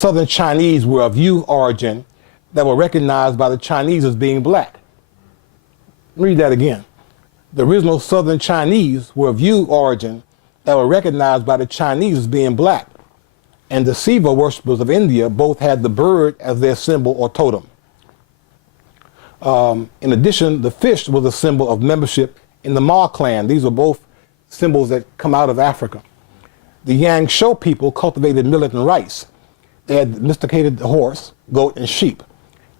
Southern Chinese were of Yu origin that were recognized by the Chinese as being black. Read that again. The original Southern Chinese were of Yu origin that were recognized by the Chinese as being black. And the Siva worshippers of India both had the bird as their symbol or totem. In addition, the fish was a symbol of membership in the Ma clan. These are both symbols that come out of Africa. The Yangshuo people cultivated millet and rice. They had domesticated the horse, goat, and sheep.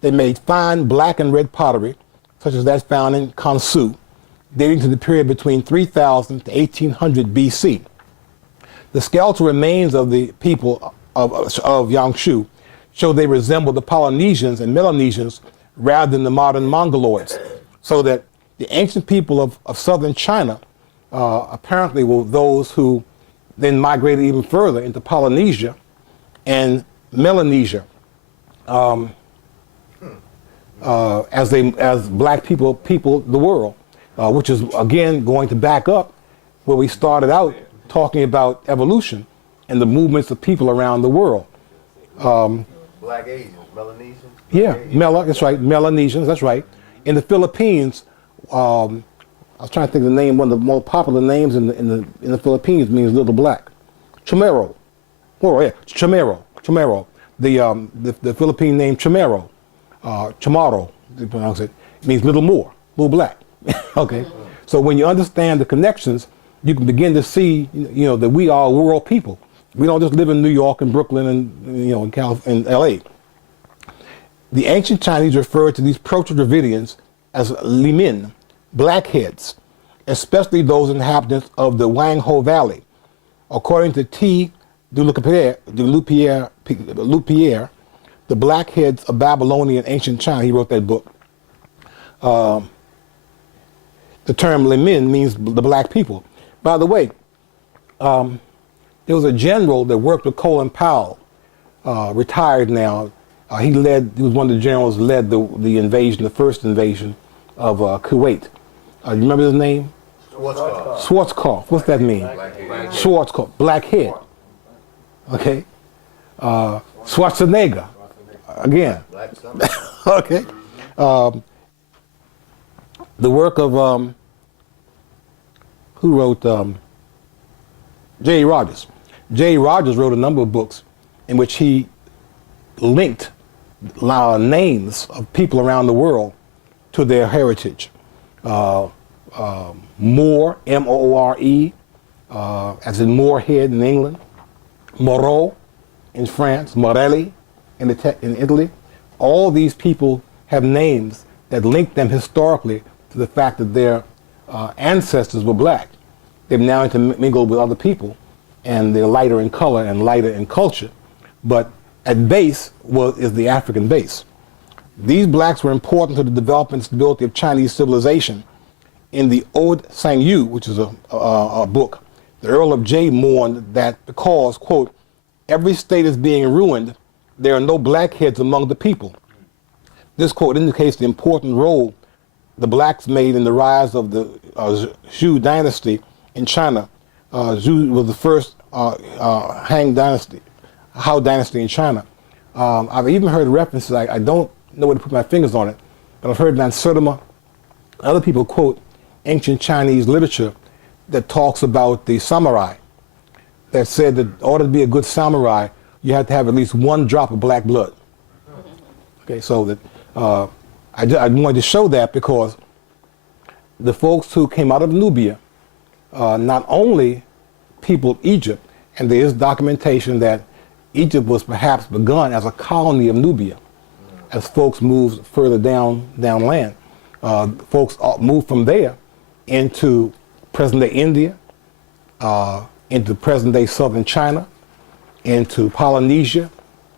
They made fine black and red pottery, such as that found in Kansu, dating to the period between 3000 to 1800 BC. The skeletal remains of the people of Yangshu show they resemble the Polynesians and Melanesians rather than the modern Mongoloids, so that the ancient people of southern China apparently were those who then migrated even further into Polynesia and Melanesia as black people the world, which is again going to back up where we started out talking about evolution and the movements of people around the world. Black Asians, Melanesians? Yeah, that's right, Melanesians, that's right. In the Philippines, I was trying to think of the name, one of the more popular names in the Philippines means little black. Chamorro. Oh yeah, Chamorro. The Philippine name Chamorro, Chamorro, they pronounce it, means little more, little black. Okay, so when you understand the connections, you can begin to see, that we are world people. We don't just live in New York and Brooklyn and in LA. The ancient Chinese referred to these Proto-Dravidians as Limin, blackheads, especially those inhabitants of the Wangho Valley. According to T. de Lupierre, The Blackheads of Babylonian Ancient China, he wrote that book. The term Limin means the black people. By the way, there was a general that worked with Colin Powell, retired now. He was one of the generals who led the invasion, the first invasion of Kuwait. You remember his name? Schwarzkopf. Schwarzkopf. What's that mean? Schwarzkopf, blackhead. Okay. Schwarzenegger. Again. Okay. The work of who wrote J.E. Rogers. J.E. Rogers wrote a number of books in which he linked names of people around the world to their heritage. Moore, M-O-O-R-E, as in Moorhead in England, Moreau in France, Morelli in Italy. All these people have names that link them historically to the fact that their ancestors were black. They've now intermingled with other people, and they're lighter in color and lighter in culture, but at base is the African base. These blacks were important to the development and stability of Chinese civilization. In the Ode Sang Yu, which is a book, the Earl of Jay mourned that because, quote, every state is being ruined, there are no blackheads among the people. This quote indicates the important role the blacks made in the rise of the Zhou dynasty in China. Zhou was the first Hao dynasty in China. I've even heard references, I don't know where to put my fingers on it, but I've heard Van Sertima, other people quote ancient Chinese literature that talks about the samurai, that said that in order to be a good samurai, you have to have at least one drop of black blood. Okay, so that I wanted to show that because the folks who came out of Nubia not only peopled Egypt, and there is documentation that Egypt was perhaps begun as a colony of Nubia as folks moved further downland. Folks moved from there into present-day India, into present-day southern China, into Polynesia,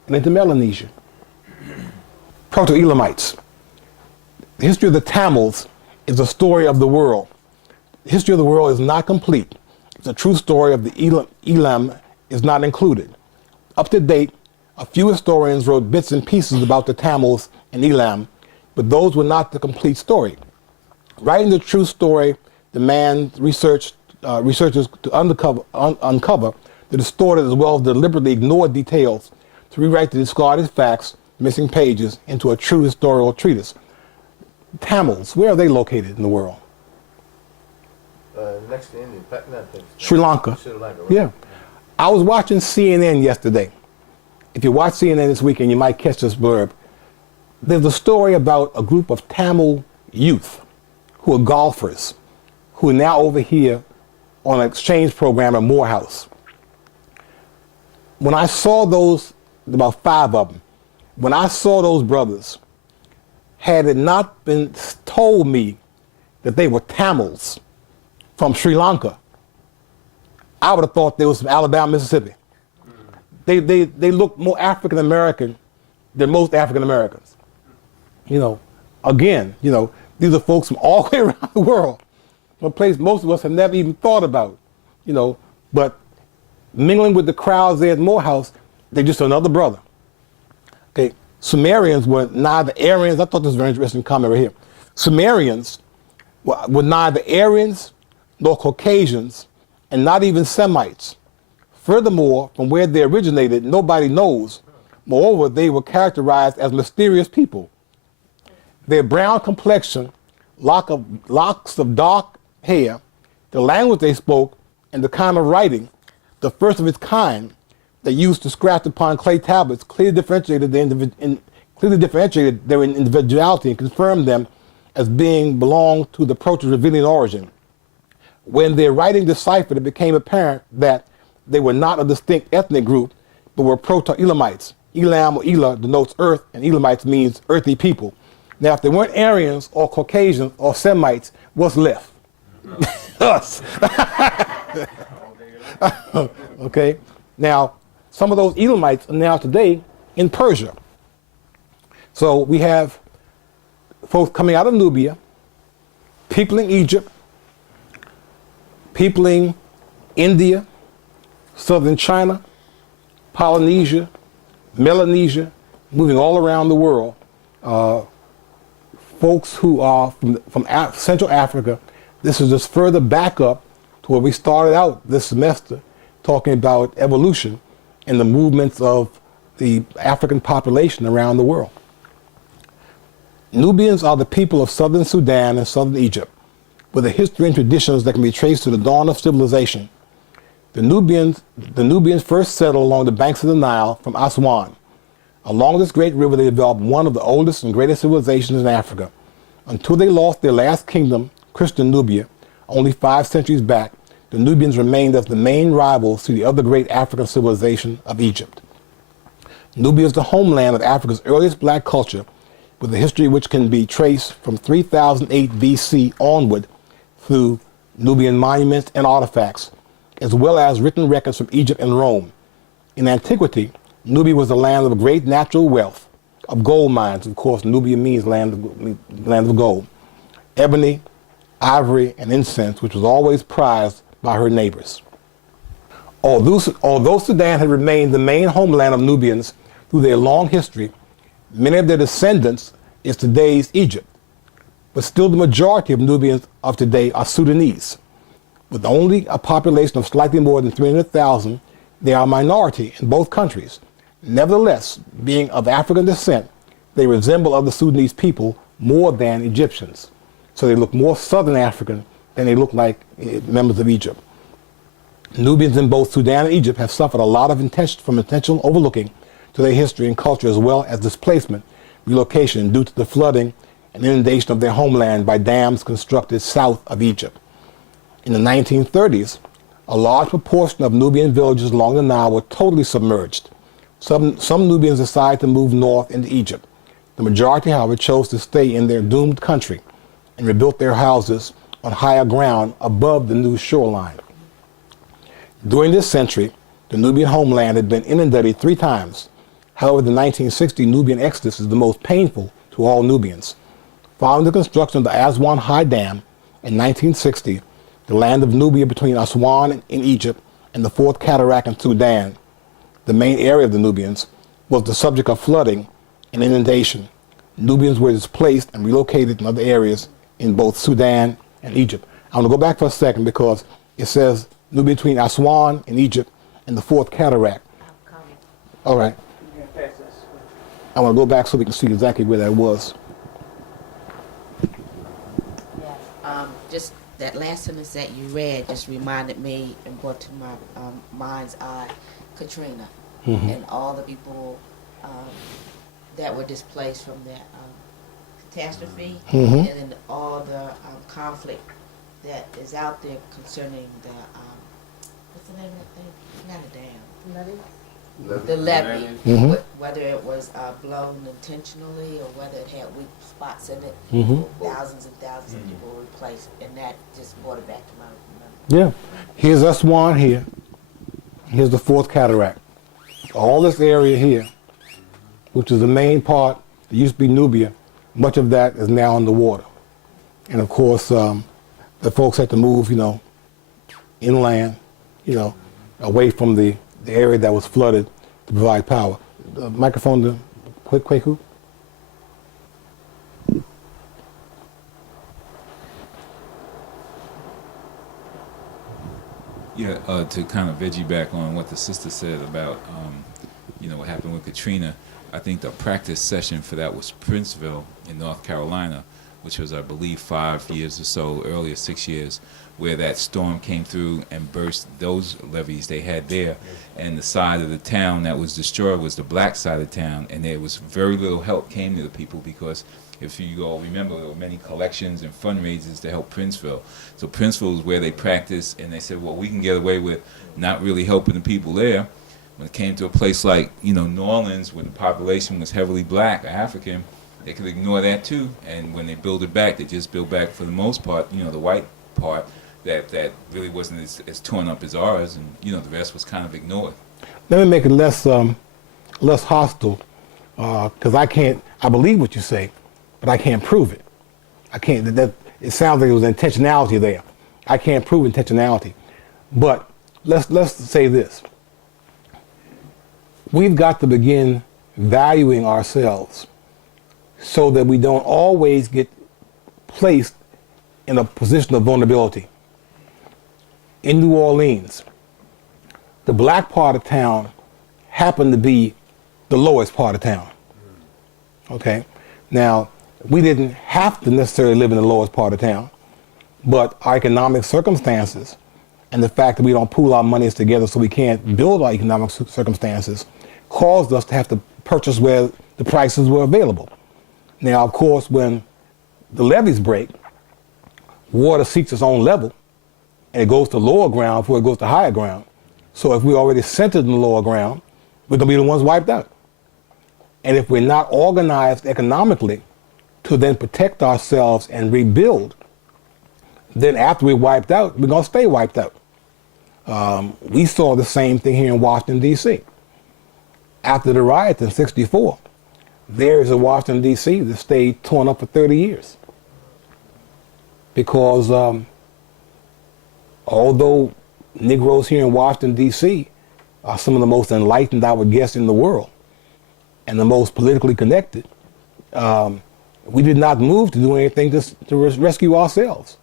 and into Melanesia. Proto-Elamites. The history of the Tamils is a story of the world. The history of the world is not complete. It's a true story of the Elam is not included. Up to date, a few historians wrote bits and pieces about the Tamils and Elam, but those were not the complete story. Writing the true story demands researchers to uncover the distorted as well as deliberately ignored details to rewrite the discarded facts, missing pages, into a true historical treatise. Tamils, where are they located in the world? Next to India, Sri Lanka. Sri Lanka, right? Yeah. I was watching CNN yesterday. If you watch CNN this weekend, you might catch this blurb. There's a story about a group of Tamil youth who are golfers who are now over here on an exchange program at Morehouse. When I saw those, about 5 of them, when I saw those brothers, had it not been told me that they were Tamils from Sri Lanka, I would have thought they was from Alabama, Mississippi. They look more African American than most African Americans. Again, these are folks from all the way around the world, a place most of us have never even thought about, but mingling with the crowds there at Morehouse, they're just another brother. Okay, Sumerians were neither Aryans. I thought this was a very interesting comment right here. Sumerians were neither Aryans nor Caucasians, and not even Semites. Furthermore, from where they originated, nobody knows. Moreover, they were characterized as mysterious people. Their brown complexion, locks of dark hair, the language they spoke, and the kind of writing, the first of its kind, they used to scratch upon clay tablets, clearly differentiated their individuality and confirmed them as being belonged to the Proto-Dravidian origin. When their writing deciphered, it became apparent that they were not a distinct ethnic group, but were Proto-Elamites. Elam or Elah denotes earth, and Elamites means earthy people. Now, if they weren't Aryans or Caucasians or Semites, what's left? Us. Okay. Now, some of those Elamites are now today in Persia. So we have folks coming out of Nubia, peopling Egypt, peopling India, southern China, Polynesia, Melanesia, moving all around the world. Folks who are from Central Africa. This is just further back up to where we started out this semester, talking about evolution and the movements of the African population around the world. Nubians are the people of southern Sudan and southern Egypt, with a history and traditions that can be traced to the dawn of civilization. The Nubians first settled along the banks of the Nile from Aswan. Along this great river, they developed one of the oldest and greatest civilizations in Africa. Until they lost their last kingdom, Christian Nubia, only 5 centuries back, the Nubians remained as the main rivals to the other great African civilization of Egypt. Nubia is the homeland of Africa's earliest black culture, with a history which can be traced from 3008 BC onward through Nubian monuments and artifacts, as well as written records from Egypt and Rome. In antiquity, Nubia was the land of great natural wealth, of gold mines. Of course, Nubia means land of gold, ebony, ivory, and incense, which was always prized by her neighbors. Although Sudan had remained the main homeland of Nubians through their long history, many of their descendants is today's Egypt. But still the majority of Nubians of today are Sudanese. With only a population of slightly more than 300,000, they are a minority in both countries. Nevertheless, being of African descent, they resemble other Sudanese people more than Egyptians. So they look more Southern African than they look like members of Egypt. Nubians in both Sudan and Egypt have suffered a lot of intentional overlooking to their history and culture, as well as displacement, relocation due to the flooding and inundation of their homeland by dams constructed south of Egypt. In the 1930s, a large proportion of Nubian villages along the Nile were totally submerged. Some Nubians decided to move north into Egypt. The majority, however, chose to stay in their doomed country and rebuilt their houses on higher ground above the new shoreline. During this century, the Nubian homeland had been inundated 3 times. However, the 1960 Nubian exodus is the most painful to all Nubians. Following the construction of the Aswan High Dam in 1960, the land of Nubia between Aswan in Egypt and the Fourth Cataract in Sudan, the main area of the Nubians, was the subject of flooding and inundation. Nubians were displaced and relocated in other areas in both Sudan and Egypt. I want to go back for a second because it says Nubia between Aswan in Egypt and the Fourth Cataract. All right. I want to go back so we can see exactly where that was. Just that last sentence that you read just reminded me and brought to my mind's eye Katrina and all the people that were displaced from that catastrophe and then all the conflict that is out there concerning the what's the name of that thing? Not a dam. The levee, whether it was blown intentionally or whether it had weak spots in it, thousands and thousands of people were replaced, and that just brought it back to my memory. Yeah. Here's Aswan here. Here's the Fourth Cataract. All this area here, which is the main part, that used to be Nubia, much of that is now underwater. And of course, the folks had to move, inland, away from the area that was flooded to provide power. The microphone to Kwaku. Yeah, to kind of veggie back on what the sister said about, what happened with Katrina, I think the practice session for that was Princeville in North Carolina, which was, I believe, 5 years or so earlier, 6 years, where that storm came through and burst those levees they had there. And the side of the town that was destroyed was the black side of town, and there was very little help came to the people because if you all remember, there were many collections and fundraisers to help Princeville. So Princeville is where they practiced, and they said, well, we can get away with not really helping the people there. When it came to a place like, New Orleans, where the population was heavily black or African, they could ignore that too. And when they build it back, they just build back for the most part, the white part that really wasn't as torn up as ours, and the rest was kind of ignored. Let me make it less hostile, because I believe what you say, but I can't prove it. I can't. It sounds like it was intentionality there. I can't prove intentionality, but let's say this: we've got to begin valuing ourselves so that we don't always get placed in a position of vulnerability. In New Orleans, the black part of town happened to be the lowest part of town. Okay? Now, we didn't have to necessarily live in the lowest part of town, but our economic circumstances and the fact that we don't pool our monies together so we can't build our economic circumstances caused us to have to purchase where the prices were available. Now, of course, when the levees break, water seeks its own level, and it goes to lower ground before it goes to higher ground. So if we're already centered in the lower ground, we're going to be the ones wiped out. And if we're not organized economically to then protect ourselves and rebuild, then after we're wiped out, we're going to stay wiped out. We saw the same thing here in Washington, D.C. After the riots in '64, there is a Washington, D.C. that stayed torn up for 30 years. Because although Negroes here in Washington, D.C. are some of the most enlightened, I would guess, in the world, and the most politically connected, we did not move to do anything to rescue ourselves.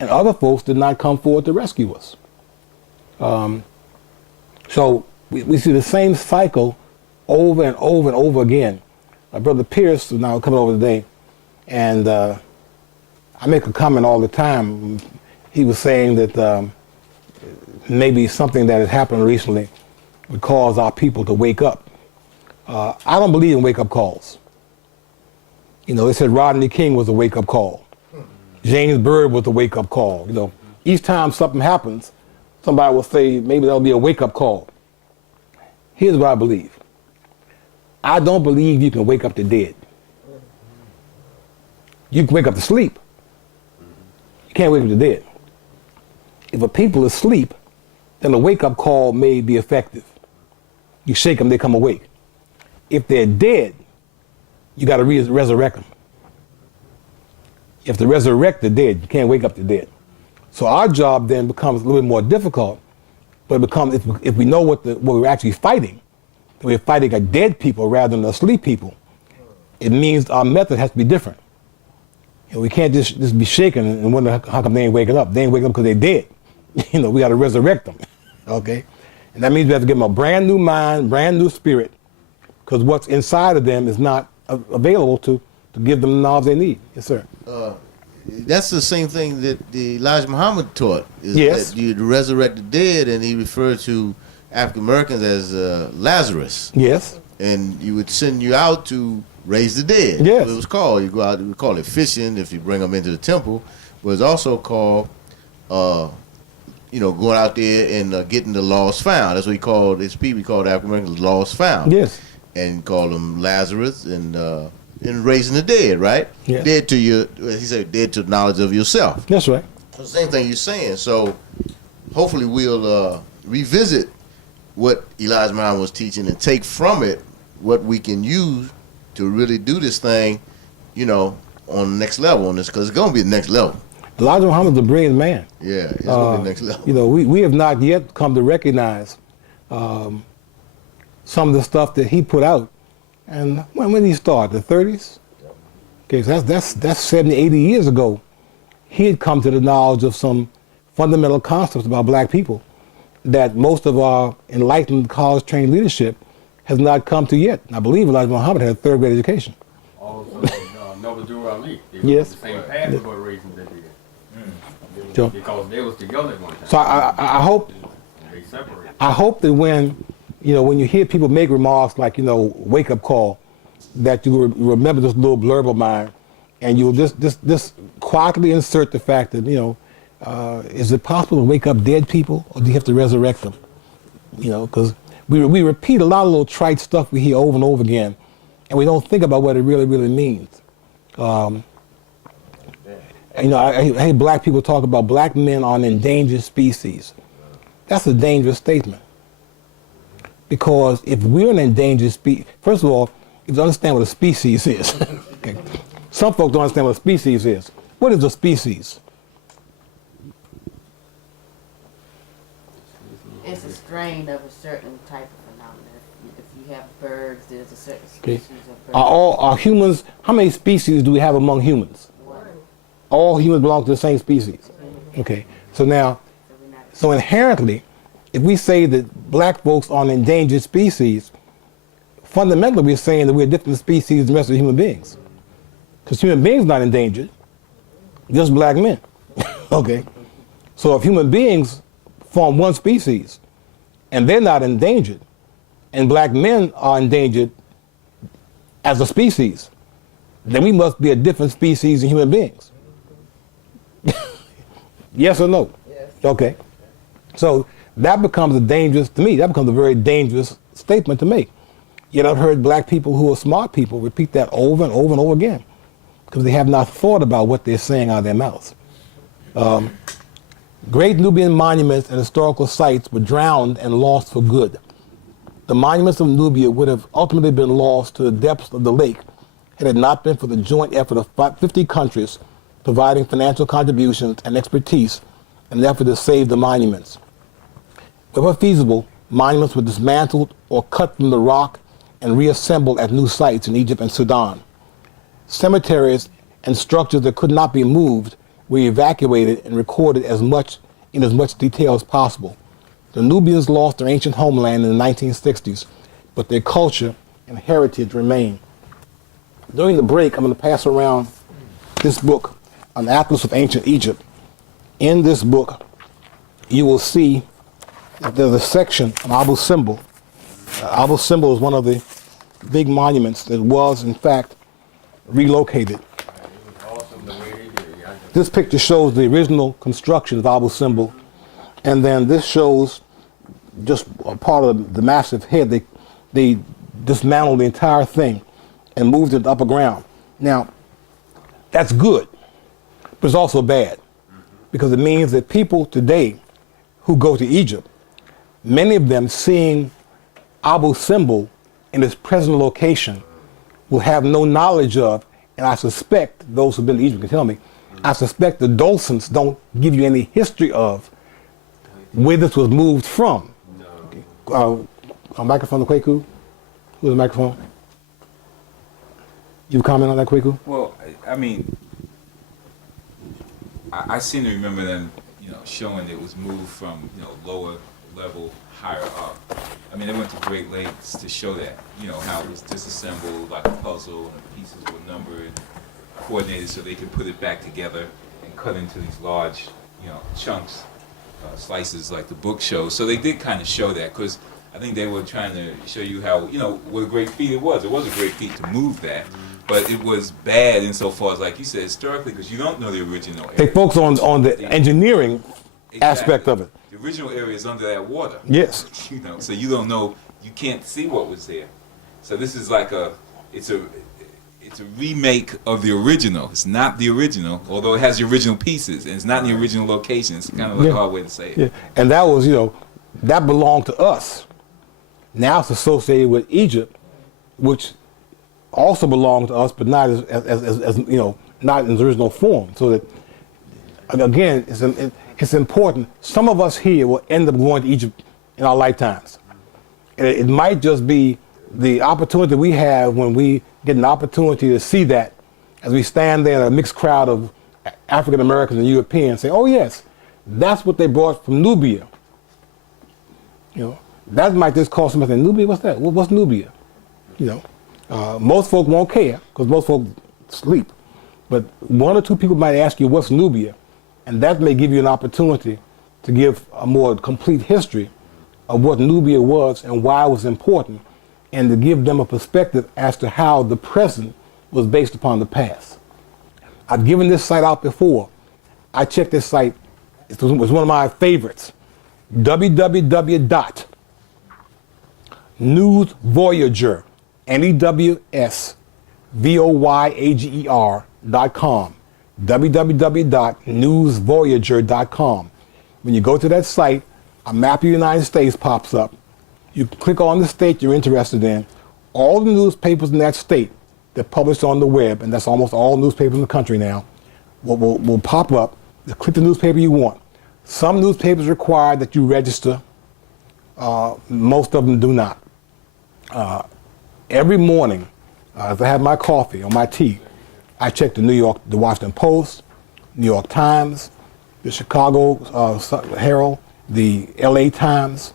And other folks did not come forward to rescue us. So we see the same cycle over and over and over again. My brother Pierce is now coming over today, and I make a comment all the time. He was saying that maybe something that has happened recently would cause our people to wake up. I don't believe in wake-up calls. They said Rodney King was a wake-up call. James Byrd was a wake-up call. Each time something happens, somebody will say maybe there'll be a wake-up call. Here's what I believe. I don't believe you can wake up the dead. You can wake up the sleep. You can't wake up the dead. If a people is asleep, then a wake-up call may be effective. You shake them, they come awake. If they're dead, you got to resurrect them. You have to resurrect the dead. You can't wake up the dead. So our job then becomes a little bit more difficult, but it becomes, if we know what we're actually fighting, that we're fighting a dead people rather than asleep people, it means our method has to be different. We can't just be shaken and wonder how come they ain't waking up. They ain't waking up because they're dead. We got to resurrect them, okay? And that means we have to give them a brand new mind, brand new spirit, because what's inside of them is not available to give them the knowledge they need. Yes, sir. That's the same thing that the Elijah Muhammad taught. Is Yes. that you resurrect the dead, and he referred to African Americans as Lazarus, Yes. and you would send you out to raise the dead. Yes. That's what it was called. You go out. We call it fishing if you bring them into the temple, but it's also called, going out there and getting the lost found. That's what he called his people. He called African Americans lost found. Yes. And called them Lazarus and raising the dead, right? Yes. Dead to your, he said, dead to the knowledge of yourself. That's right. The same thing you're saying. So hopefully we'll revisit what Elijah Muhammad was teaching and take from it what we can use to really do this thing, on the next level on this, because it's going to be the next level. Elijah Muhammad's a brilliant man. Yeah, it's going to be the next level. You know, we have not yet come to recognize some of the stuff that he put out. And when did he start? The 30s? Okay, so that's 70, 80 years ago. He had come to the knowledge of some fundamental concepts about black people that most of our enlightened college-trained leadership has not come to yet. And I believe Elijah Muhammad had a third grade education. Also, Noble Drew Ali. They Yes. the same path for raising the dead. So- Because they was together at one time. So I hope They separated. I hope that when you hear people make remarks like, wake up call, that you remember this little blurb of mine, and you'll just quietly insert the fact that, is it possible to wake up dead people, or do you have to resurrect them? Because we repeat a lot of little trite stuff we hear over and over again, and we don't think about what it really, really means. I hear black people talk about black men are an endangered species. That's a dangerous statement. Because if we're an endangered species, first of all, you have to understand what a species is. Okay. Some folks don't understand what a species is. What is a species? It's a strain of a certain type of phenomenon. If you have birds, there's a certain Okay. species of birds. Are humans, how many species do we have among humans? One. All humans belong to the same species. Okay, so now, So we're not so inherently, if we say that black folks are an endangered species, fundamentally we're saying that we're a different species than the rest of human beings. Because human beings are not endangered, just black men. Okay, so if human beings form one species and they're not endangered, and black men are endangered as a species, then we must be a different species than human beings. Yes or no? Yes. Okay. So that becomes a very dangerous statement to make. Yet I've heard black people who are smart people repeat that over and over and over again because they have not thought about what they're saying out of their mouths. Great Nubian monuments and historical sites were drowned and lost for good. The monuments of Nubia would have ultimately been lost to the depths of the lake had it not been for the joint effort of 50 countries providing financial contributions and expertise in an effort to save the monuments. Wherever feasible, monuments were dismantled or cut from the rock and reassembled at new sites in Egypt and Sudan. Cemeteries and structures that could not be moved were evacuated and recorded in as much detail as possible. The Nubians lost their ancient homeland in the 1960s, but their culture and heritage remain. During the break, I'm going to pass around this book, An Atlas of Ancient Egypt. In this book, you will see that there's a section on Abu Simbel. Abu Simbel is one of the big monuments that was, in fact, relocated. Awesome the way they did it. Yeah, This picture shows the original construction of Abu Simbel, and then this shows just a part of the massive head. They dismantled the entire thing and moved it to upper ground. Now, that's good, but it's also bad because it means that people today who go to Egypt, many of them seeing Abu Simbel in its present location will have no knowledge of, and I suspect those who've been to Egypt can tell me, I suspect the docents don't give you any history of where this was moved from. no. A microphone to Kweku? Who's the microphone? You comment on that, Kweku? Well, I mean, I seem to remember them, showing it was moved from, lower level higher up. I mean, they went to great lengths to show that, how it was disassembled like a puzzle, and the pieces were numbered, coordinated so they could put it back together and cut into these large, chunks, slices like the book shows. So they did kind of show that, because I think they were trying to show you how, what a great feat it was. It was a great feat to move that, but it was bad insofar as, like you said, historically, because you don't know the original area. They focus on the engineering aspect Exactly. of it. The original area is under that water. Yes. So you don't know, you can't see what was there. So this is like it's a remake of the original. It's not the original, although it has the original pieces, and it's not in the original location. It's kind of like a hard way to say it. Yeah. And that was, that belonged to us. Now it's associated with Egypt, which also belonged to us, but not as not in its original form. So that, again, it's important. Some of us here will end up going to Egypt in our lifetimes. And it might just be the opportunity we have when we get an opportunity to see that as we stand there in a mixed crowd of African Americans and Europeans, say, oh yes, that's what they brought from Nubia. That might just cause somebody to say, Nubia, what's that? What's Nubia? Most folk won't care because most folk sleep. But one or two people might ask you, what's Nubia? And that may give you an opportunity to give a more complete history of what Nubia was and why it was important, and to give them a perspective as to how the present was based upon the past. I've given this site out before. I checked this site. It was one of my favorites. www.newsvoyager, NEWSVOYAGER.com. www.newsvoyager.com. When you go to that site, a map of the United States pops up. You click on the state you're interested in. All the newspapers in that state that publish on the web, and that's almost all newspapers in the country now, will pop up. You click the newspaper you want. Some newspapers require that you register. Most of them do not. Every morning, as I have my coffee or my tea, I check the Washington Post, New York Times, the Chicago Herald, the LA Times,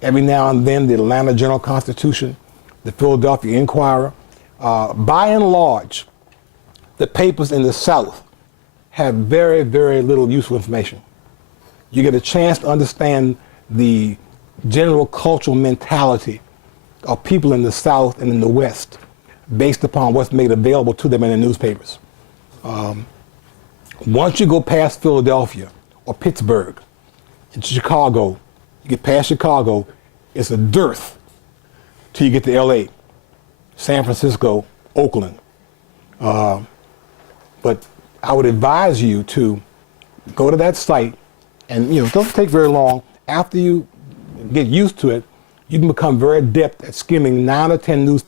every now and then the Atlanta Journal-Constitution, the Philadelphia Inquirer. By and large, the papers in the South have very, very little useful information. You get a chance to understand the general cultural mentality of people in the South and in the West based upon what's made available to them in the newspapers. Once you go past Philadelphia or Pittsburgh, into Chicago, you get past Chicago, it's a dearth till you get to LA, San Francisco, Oakland. But I would advise you to go to that site, and it doesn't take very long. After you get used to it, you can become very adept at skimming 9 or 10 news